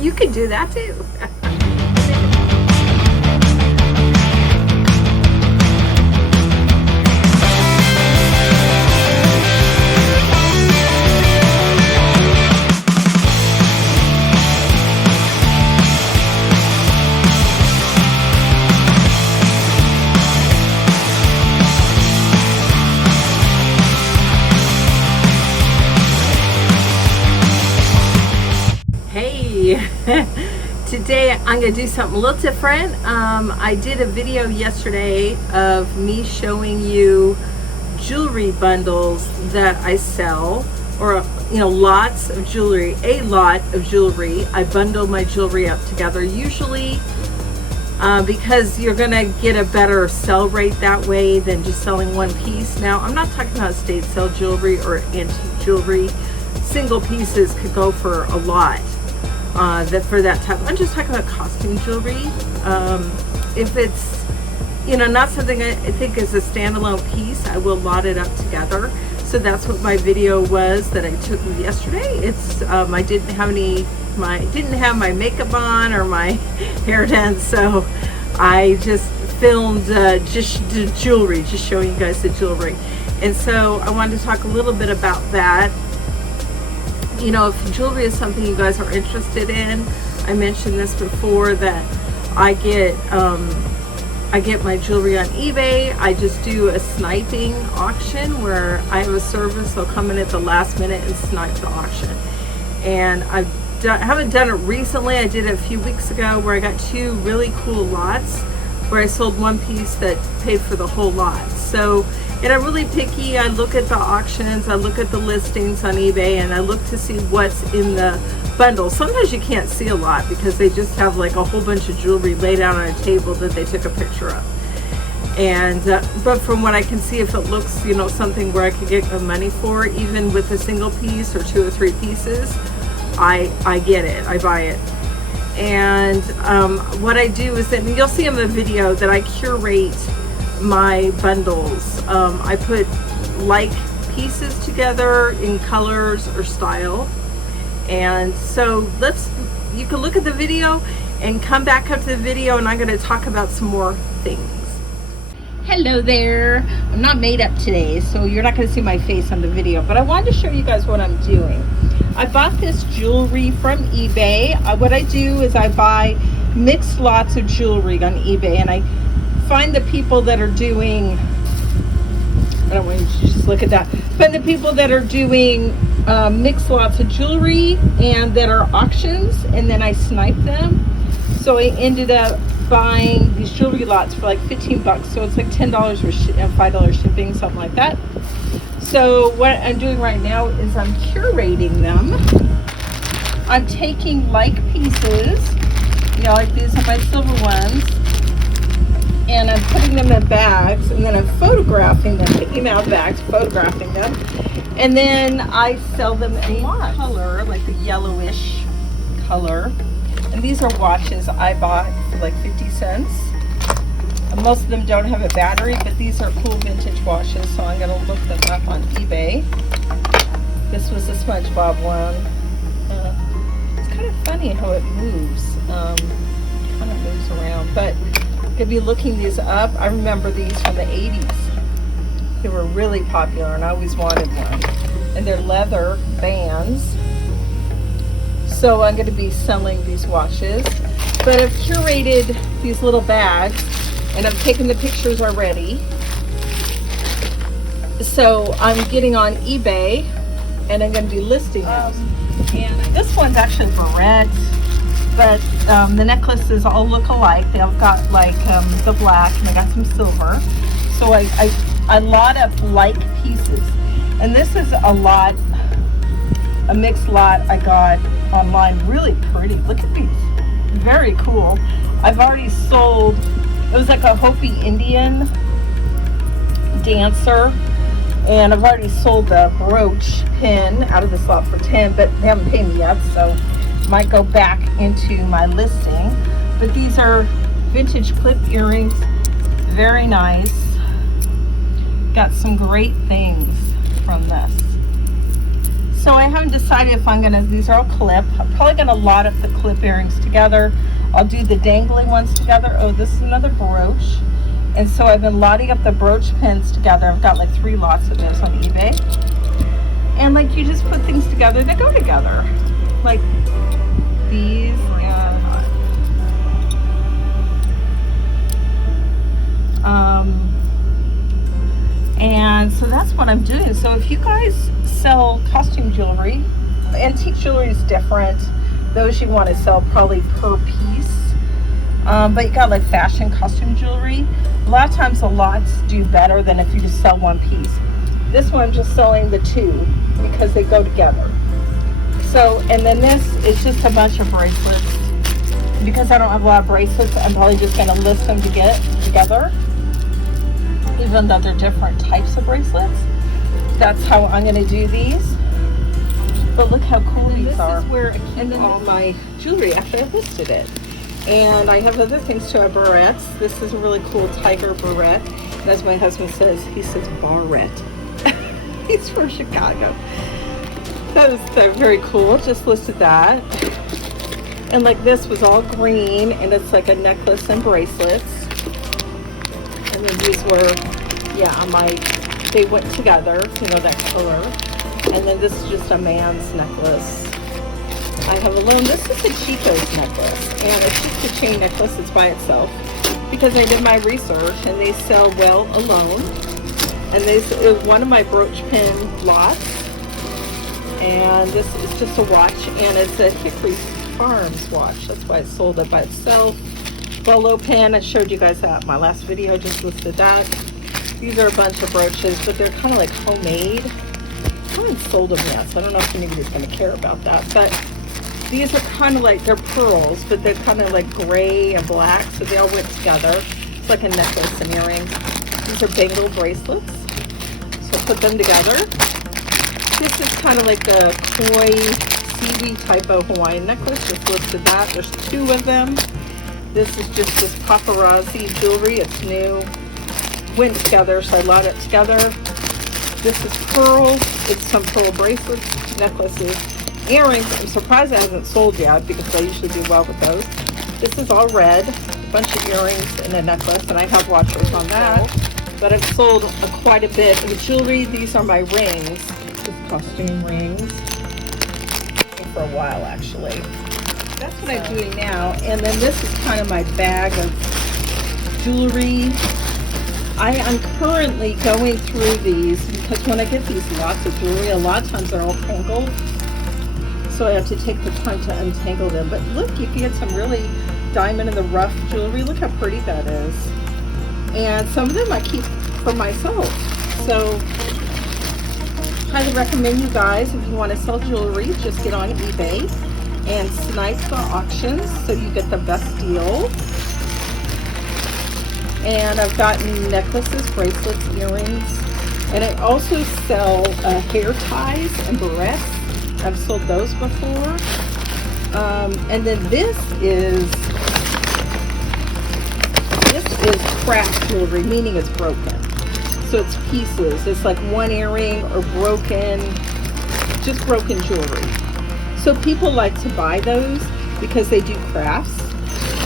You could do that too. Today I'm going to do something a little different. I did a video yesterday of me showing you jewelry bundles that I sell, or lots of jewelry, a lot of jewelry. I bundle my jewelry up together usually because you're going to get a better sell rate that way than just selling one piece. Now, I'm not talking about estate sale jewelry or antique jewelry. Single pieces could go for a lot. For that type. I'm just talking about costume jewelry. If it's not something I think is a standalone piece, I will lot it up together. So that's what my video was that I took yesterday. It's I didn't have my makeup on or my hair done, so I just filmed just the jewelry, just showing you guys the jewelry. And so I wanted to talk a little bit about that. If jewelry is something you guys are interested in, I mentioned this before, that I get my jewelry on eBay. I just do a sniping auction where I have a service. They'll come in at the last minute and snipe the auction. And I haven't done it recently. I did it a few weeks ago where I got two really cool lots where I sold one piece that paid for the whole lot. So, and I'm really picky. I look at the auctions, I look at the listings on eBay, and I look to see what's in the bundle. Sometimes you can't see a lot because they just have like a whole bunch of jewelry laid out on a table that they took a picture of. And but from what I can see, if it looks something where I could get the money for, even with a single piece or two or three pieces, I get it, I buy it. And what I do is that, and you'll see in the video that I curate my bundles. I put like pieces together in colors or style. And so you can look at the video and come back up to the video, and I'm going to talk about some more things. Hello there. I'm not made up today, so you're not going to see my face on the video, but I wanted to show you guys what I'm doing. I bought this jewelry from eBay. What I do is I buy mixed lots of jewelry on eBay, and I find the people that are doing, I don't want you to just look at that, find the people that are doing mixed lots of jewelry and that are auctions, and then I snipe them. So I ended up buying these jewelry lots for like 15 bucks. So it's like $10 for $5 shipping, something like that. So what I'm doing right now is I'm curating them. I'm taking like pieces, like these are my silver ones, and I'm putting them in bags, and then I'm photographing them, taking them out of bags, photographing them, and then I sell them in color, like the yellowish color. And these are watches I bought for like 50 cents. And most of them don't have a battery, but these are cool vintage watches, so I'm going to look them up on eBay. This was a SpongeBob one. It's kind of funny how it moves. Kind of moves around, but if you're looking these up, I remember these from the 80s. They were really popular, and I always wanted one. And they're leather bands. So I'm going to be selling these watches. But I've curated these little bags, and I've taken the pictures already. So I'm getting on eBay, and I'm going to be listing those. And this one's actually barrette. But the necklaces all look alike. They've got like the black, and I got some silver. So I lot up like pieces. And this is a mixed lot I got online. Really pretty. Look at these. Very cool. I've already sold, it was like a Hopi Indian dancer. And I've already sold the brooch pin out of this lot for 10, but they haven't paid me yet, so might go back into my listing. But these are vintage clip earrings, very nice. Got some great things from this. So I haven't decided if I'm gonna, these are all clip. I'm probably gonna lot up the clip earrings together. I'll do the dangling ones together. Oh, this is another brooch. And so I've been lotting up the brooch pins together. I've got like 3 lots of those on eBay. And like you just put things together that go together. Like these and so that's what I'm doing. So if you guys sell costume jewelry, antique jewelry is different. Those you want to sell probably per piece. But you got like fashion costume jewelry. A lot of times the lots do better than if you just sell one piece. This one I'm just selling the 2 because they go together. So, and then this is just a bunch of bracelets. Because I don't have a lot of bracelets, I'm probably just going to list them to get together. Even though they're different types of bracelets. That's how I'm going to do these. But look how cool these are. This is where I keep all my jewelry after I listed it. And I have other things too. I have barrettes. This is a really cool tiger barrette. And as my husband says, he says barrette. He's from Chicago. That is very cool. Just listed that. And like this was all green, and it's like a necklace and bracelets. And then these were, they went together, you know, that color. And then this is just a man's necklace. I have alone, this is a Chico's necklace. And it's just a chain necklace that's by itself. Because I did my research, and they sell well alone. And this is one of my brooch pin lots. And this is just a watch, and it's a Hickory Farms watch. That's why it's sold up by itself. Bolo pin, I showed you guys that in my last video. I just listed that. These are a bunch of brooches, but they're kind of like homemade. I haven't sold them yet, so I don't know if anybody's going to care about that. But these are kind of like, they're pearls, but they're kind of like gray and black, so they all went together. It's like a necklace and earring. These are bangle bracelets, so put them together. This is kind of like a koi seaweed type of Hawaiian necklace. Just listed that. There's 2 of them. This is just this paparazzi jewelry. It's new. Went together, so I lot it together. This is pearls. It's some pearl bracelets, necklaces, earrings. I'm surprised it hasn't sold yet because I usually do well with those. This is all red. A bunch of earrings and a necklace, and I have watchers on that. But I've sold quite a bit of jewelry. These are my rings. Costume rings for a while, actually. That's what I'm doing now. And then this is kind of my bag of jewelry. I am currently going through these because when I get these lots of jewelry, a lot of times they're all tangled, so I have to take the time to untangle them. But look, you can get some really diamond in the rough jewelry. Look how pretty that is. And some of them I keep for myself. So highly recommend you guys, if you want to sell jewelry, just get on eBay and snipe the auctions so you get the best deal. And I've gotten necklaces, bracelets, earrings, and I also sell hair ties and barrettes. I've sold those before. And then this is cracked jewelry, meaning it's broken. So it's pieces. It's like one earring or broken, just broken jewelry. So people like to buy those because they do crafts.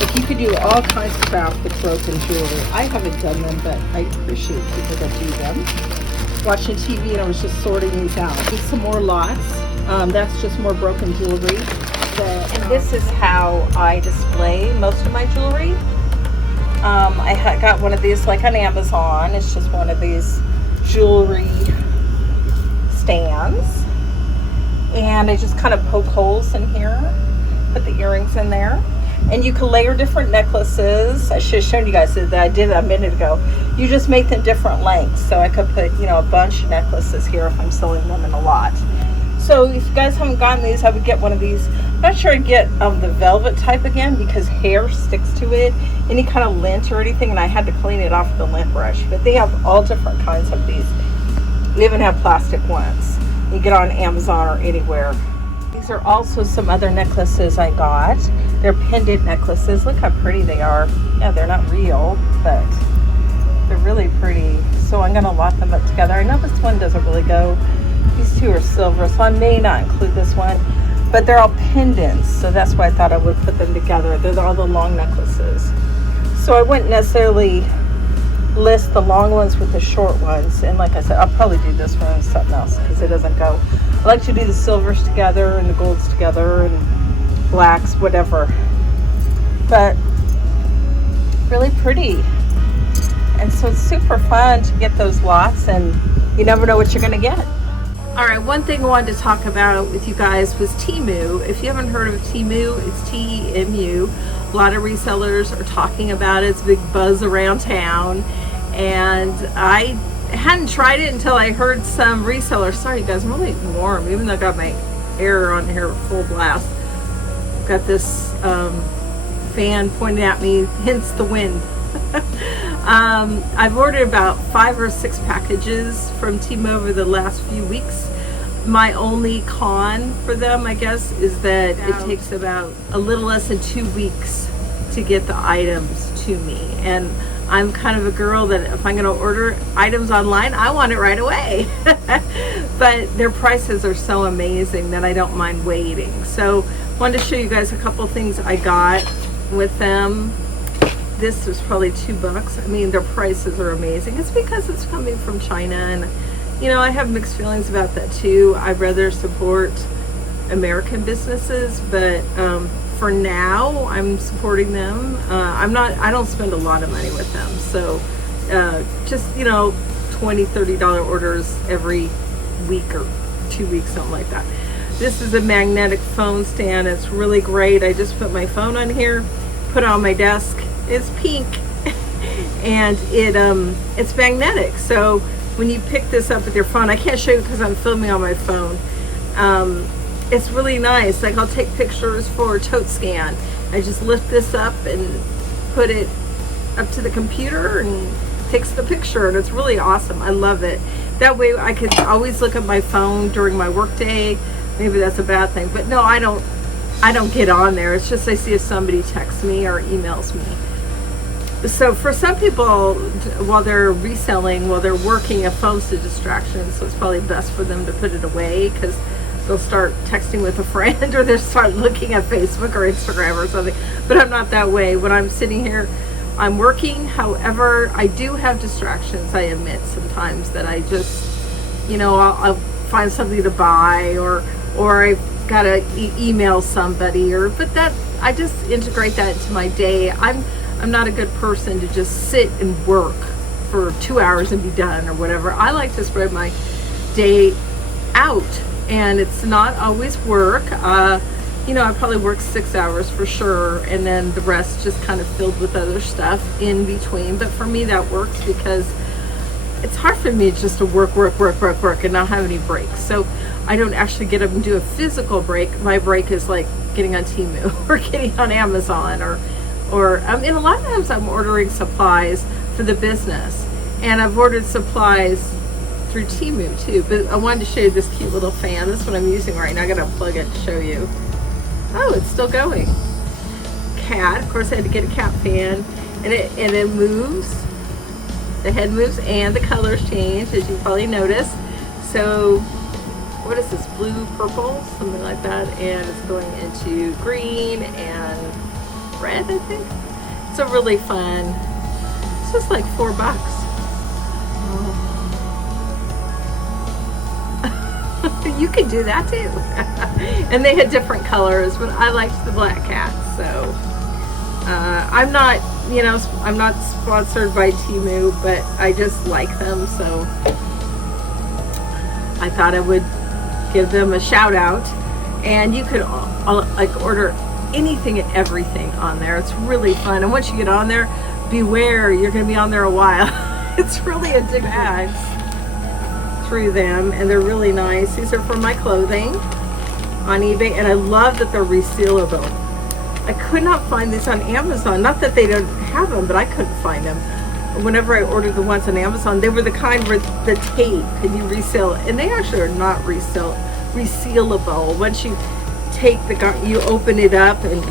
Like you could do all kinds of craft with broken jewelry. I haven't done them, but I appreciate people that do them. Watching TV and I was just sorting these out. Just some more lots. That's just more broken jewelry. And this is how I display most of my jewelry. I got one of these like on Amazon. It's just one of these jewelry stands. And I just kind of poke holes in here, put the earrings in there. And you can layer different necklaces. I should have shown you guys that I did a minute ago. You just make them different lengths. So I could put, you know, a bunch of necklaces here if I'm selling them in a lot. So if you guys haven't gotten these, I would get one of these. I'm not sure I'd get the velvet type again because hair sticks to it. Any kind of lint or anything, and I had to clean it off with a lint brush. But they have all different kinds of these. They even have plastic ones. You get on Amazon or anywhere. These are also some other necklaces I got. They're pendant necklaces. Look how pretty they are. Yeah, they're not real, but they're really pretty. So I'm going to lot them up together. I know this one doesn't really go These two are silver, so I may not include this one, but they're all pendants, so that's why I thought I would put them together. They're all the long necklaces. So I wouldn't necessarily list the long ones with the short ones, and like I said, I'll probably do this one and something else because it doesn't go. I like to do the silvers together and the golds together and blacks, whatever. But really pretty. And so it's super fun to get those lots, and you never know what you're going to get. All right, one thing I wanted to talk about with you guys was TEMU. If you haven't heard of TEMU, it's TEMU. A lot of resellers are talking about it. It's a big buzz around town. And I hadn't tried it until I heard some resellers. Sorry, you guys, I'm really warm, even though I got my air on here full blast. I've got this fan pointing at me, hence the wind. I've ordered about 5 or 6 packages from TEMU over the last few weeks. My only con for them, I guess, is that it takes about a little less than 2 weeks to get the items to me. And I'm kind of a girl that if I'm going to order items online, I want it right away. But their prices are so amazing that I don't mind waiting. So I wanted to show you guys a couple things I got with them. This was probably $2. I mean, their prices are amazing. It's because it's coming from China, and you know, I have mixed feelings about that too. I'd rather support American businesses, but for now, I'm supporting them. I don't spend a lot of money with them, so just, you know, $20, $30 orders every week or 2 weeks, something like that. This is a magnetic phone stand. It's really great. I just put my phone on here, put it on my desk. It's pink, and it's magnetic. So when you pick this up with your phone, I can't show you because I'm filming on my phone. It's really nice. Like, I'll take pictures for a tote scan. I just lift this up and put it up to the computer and takes the picture, and it's really awesome. I love it. That way I could always look at my phone during my work day. Maybe that's a bad thing, but no, I don't get on there. It's just I see if somebody texts me or emails me. So for some people, while they're reselling, while they're working, a phone's a distraction, so it's probably best for them to put it away because they'll start texting with a friend or they'll start looking at Facebook or Instagram or something. But I'm not that way. When I'm sitting here, I'm working. However, I do have distractions, I admit, sometimes that I just, you know, I'll find something to buy, or I've got to email somebody, but that, I just integrate that into my day. I'm not a good person to just sit and work for 2 hours and be done or whatever. I like to spread my day out, and it's not always work. You know, I probably work 6 hours for sure, and then the rest just kind of filled with other stuff in between. But for me, that works because it's hard for me just to work and not have any breaks. So I don't actually get up and do a physical break. My break is like getting on TEMU or getting on Amazon, or and a lot of times I'm ordering supplies for the business, and I've ordered supplies through TEMU too. But I wanted to show you this cute little fan. This is what I'm using right now. I gotta unplug it to show you. Oh, it's still going. Cat, of course I had to get a cat fan, and it moves. The head moves and the colors change, as you probably noticed. So what is this, blue, purple, something like that, and it's going into green and red, I think. It's a really fun, it's just like $4. Oh. You could do that too. And they had different colors, but I liked the black cat. So I'm not, you know, I'm not sponsored by TEMU, but I just like them, so I thought I would give them a shout out. And you could like order anything and everything on there. It's really fun, and once you get on there, beware, you're going to be on there a while. It's really addictive. Bags through them, and they're really nice. These are for my clothing on eBay, and I love that they're resealable. I could not find these on Amazon. Not that they don't have them, but I couldn't find them. Whenever I ordered the ones on Amazon, they were the kind where the tape and you reseal it, and they actually are not resealable. Once you take you open it up and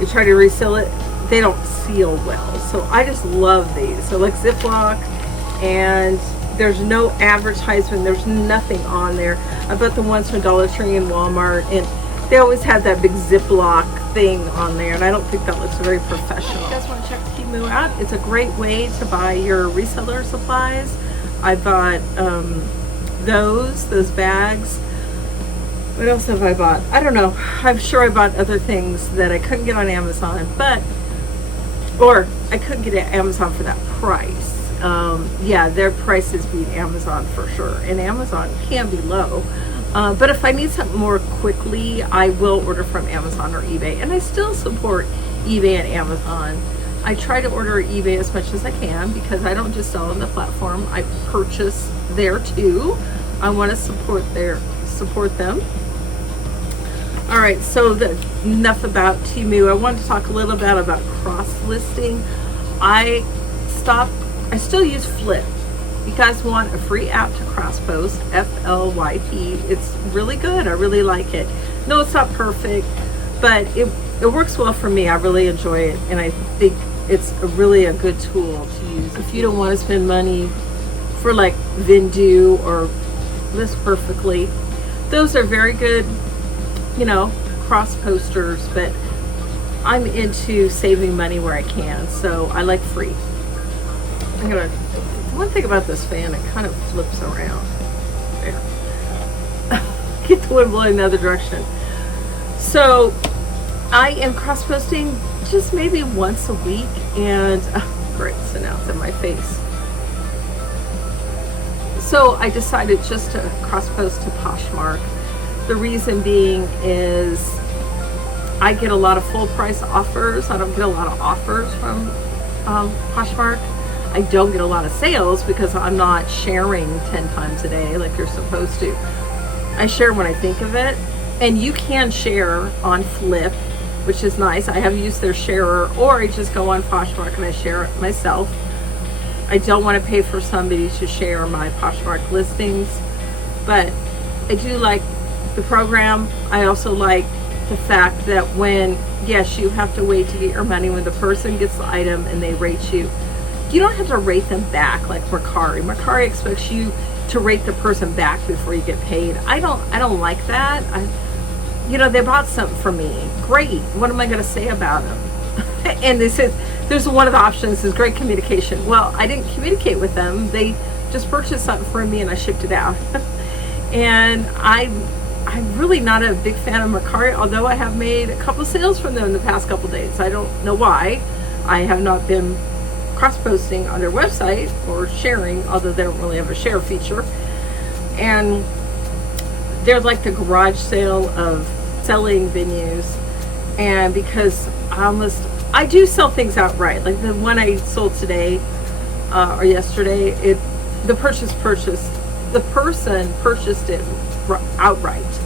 you try to reseal it, they don't seal well. So I just love these. So like Ziploc, and There's no advertisement. There's nothing on there. I bought the ones from Dollar Tree and Walmart, and they always have that big Ziploc thing on there, and I don't think that looks very professional. If you guys want to check TEMU out, it's a great way to buy your reseller supplies. I bought those bags. What else have I bought? I don't know. I'm sure I bought other things that I couldn't get on Amazon, or I couldn't get at Amazon for that price. Yeah, their prices beat Amazon for sure, and Amazon can be low. But if I need something more quickly, I will order from Amazon or eBay, and I still support eBay and Amazon. I try to order eBay as much as I can because I don't just sell on the platform. I purchase there too. I want to support them. All right, so enough about TEMU. I want to talk a little bit about cross-listing. I still use Flip. You guys want a free app to Crosspost, FLYP. It's really good. I really like it. No, it's not perfect, but it works well for me. I really enjoy it, and I think it's really a good tool to use. If you don't want to spend money for like Vindu or List Perfectly, those are very good, cross posters, but I'm into saving money where I can, so I like free. One thing about this fan, it kind of flips around. There. Get the wind blowing the other direction. So I am cross posting just maybe once a week, and great, so now it's in my face. So I decided just to cross post to Poshmark. The reason being is I get a lot of full price offers. I don't get a lot of offers from Poshmark. I don't get a lot of sales because I'm not sharing 10 times a day like you're supposed to. I share when I think of it, and you can share on Flip, which is nice. I have used their sharer, or I just go on Poshmark and I share it myself. I don't want to pay for somebody to share my Poshmark listings, but I do like the program. I also like the fact that yes, you have to wait to get your money when the person gets the item and they rate you. You don't have to rate them back like Mercari. Mercari expects you to rate the person back before you get paid. I don't like that. They bought something from me. Great. What am I going to say about them? And they said, there's one of the options is great communication. Well, I didn't communicate with them. They just purchased something from me and I shipped it out. And I'm really not a big fan of Mercari, although I have made a couple sales from them in the past couple days. I don't know why. I have not been cross-posting on their website or sharing, although they don't really have a share feature. And they're like the garage sale of selling venues. And because I do sell things outright, like the one I sold today or yesterday, the person purchased it outright.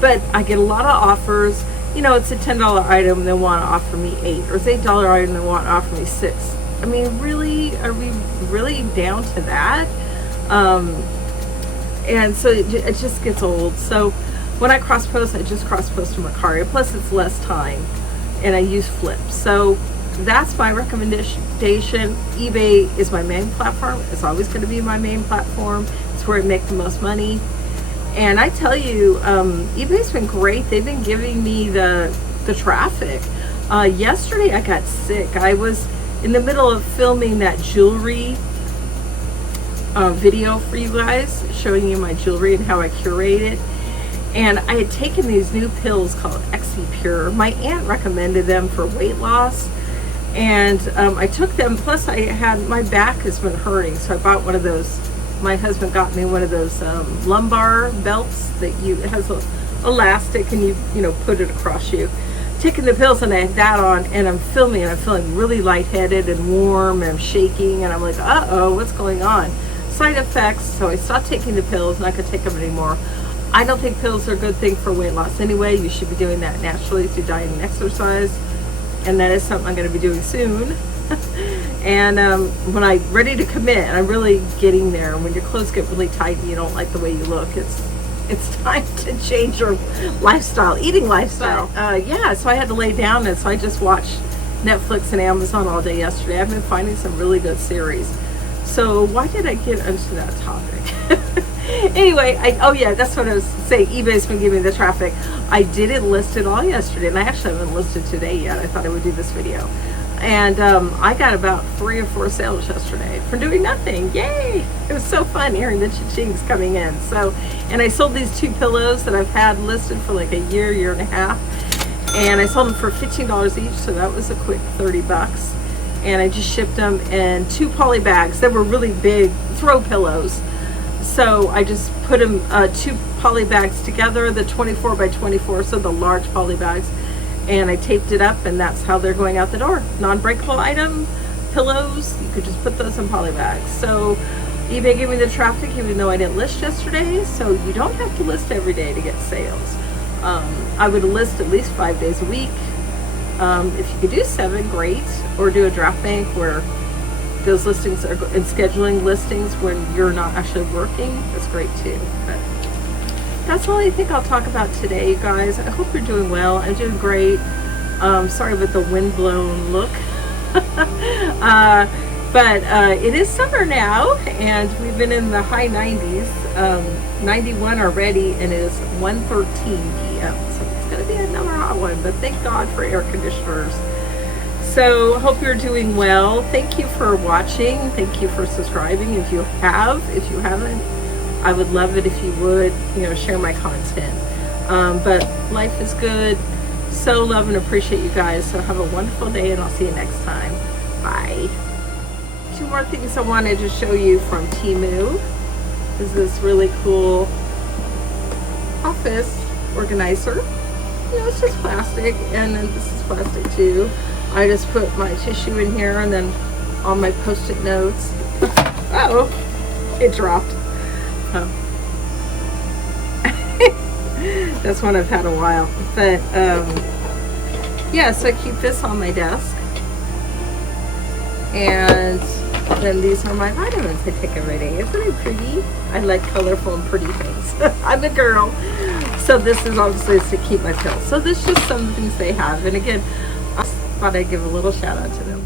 But I get a lot of offers. It's a $10 item, they want to offer me $8, or it's $8 item, they want to offer me $6. I mean, really, are we really down to that? And so it just gets old. So when I cross post, I just cross post to Mercari. Plus, it's less time, and I use Flip. So that's my recommendation. eBay is my main platform. It's always going to be my main platform. It's where I make the most money. And I tell you, eBay's been great. They've been giving me the traffic. Yesterday, I got sick. I was in the middle of filming that jewelry video for you guys, showing you my jewelry and how I curate it. And I had taken these new pills called Pure. My aunt recommended them for weight loss, and I took them. Plus, my back has been hurting, so I bought one of those. My husband got me one of those lumbar belts that it has a elastic, and you put it across you. Taking the pills, and I had that on, and I'm filming, and I'm feeling really lightheaded and warm, and I'm shaking, and I'm like, uh-oh, what's going on? Side effects. So I stopped taking the pills, not gonna take them anymore. I don't think pills are a good thing for weight loss anyway. You should be doing that naturally through diet and exercise, and that is something I'm going to be doing soon. And when I'm ready to commit, and I'm really getting there, when your clothes get really tight and you don't like the way you look, it's time to change your eating lifestyle. Yeah, so I had to lay down, and so I just watched Netflix and Amazon all day yesterday. I've been finding some really good series. So why did I get into that topic? Anyway, oh yeah, that's what I was saying. eBay's been giving me the traffic. I didn't list it all yesterday, and I actually haven't listed today yet. I thought I would do this video. And I got about 3 or 4 sales yesterday for doing nothing. Yay! It was so fun hearing the cha-chings coming in. So, and I sold these 2 pillows that I've had listed for like a year and a half. And I sold them for $15 each, so that was a quick 30 bucks. And I just shipped them in 2 poly bags that were really big throw pillows. So I just put them 2 poly bags together, the 24 by 24, so the large poly bags, and I taped it up, and that's how they're going out the door. Non-breakable item, pillows, you could just put those in poly bags. So eBay gave me the traffic even though I didn't list yesterday, so you don't have to list every day to get sales. I would list at least 5 days a week. If you could do 7, great, or do a draft bank where those listings are, and scheduling listings when you're not actually working, that's great too. But that's all I think I'll talk about today, guys. I hope you're doing well. I'm doing great. Sorry about the windblown look. But it is summer now, and we've been in the high 90s, 91 already, and it is 1:13 p.m. So it's going to be another hot one, but thank God for air conditioners. So hope you're doing well. Thank you for watching. Thank you for subscribing. If you haven't, I would love it if you would, share my content. But life is good. So love and appreciate you guys. So have a wonderful day, and I'll see you next time. Bye. 2 more things I wanted to show you from TEMU. Is this really cool office organizer. It's just plastic, and then this is plastic too. I just put my tissue in here, and then all my post-it notes. Oh, it dropped. Oh. That's one I've had a while. But yeah, so I keep this on my desk. And then these are my vitamins I take every day. Isn't it pretty? I like colorful and pretty things. I'm a girl. So this is obviously to keep my pills. So this is just some things they have. And again, I thought I'd give a little shout out to them.